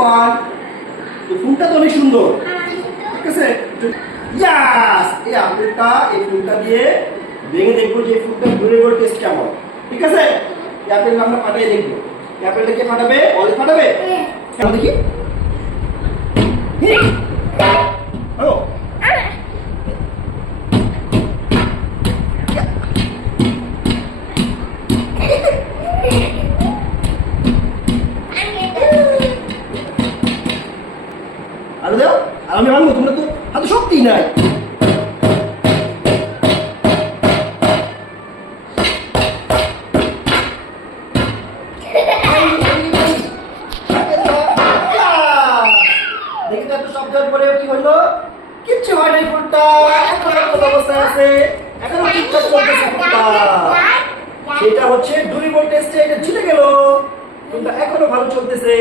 One. এই ফুলটা তো অনেক সুন্দর, ঠিক আছে? ইয়াস, এই আপেলটা এই ফুলটা দিয়ে ভেঙে দেখবো যে এই ফুলটা ডুরেবল টেস্ট কেমন, ঠিক আছে? এই আপেলটা আমরা ফাটাই দেখবো। এই আপেলটা কে ফাটাবে? অলি ফাটাবে। কেমন দেখি? হ্যালো, আরো দাও। আর আমি ভাঙবো, তোমরা তো হাতে শক্তি নাই। দেখি তো এত শব্দের পরেও কি হলো? কিচ্ছু হয় নাই, ফুলটা এখন অবস্থায় আছে, এখনো ঠিকঠাক চলতেছে ফুলটা। সেটা হচ্ছে ডুরেবল টেস্টে এটা জিতে গেল, ফুলটা এখনো ভালো চলতেছে।